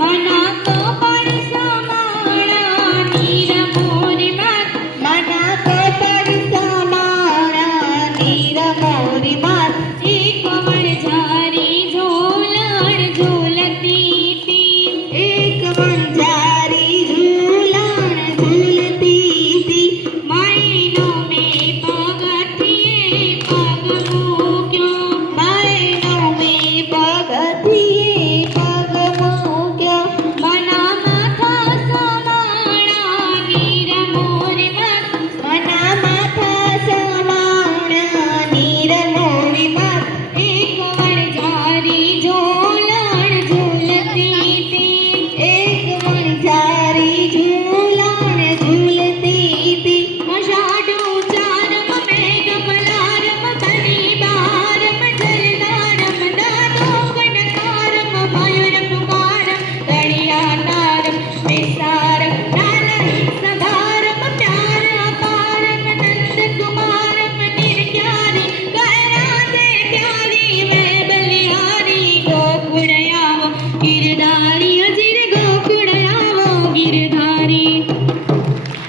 मना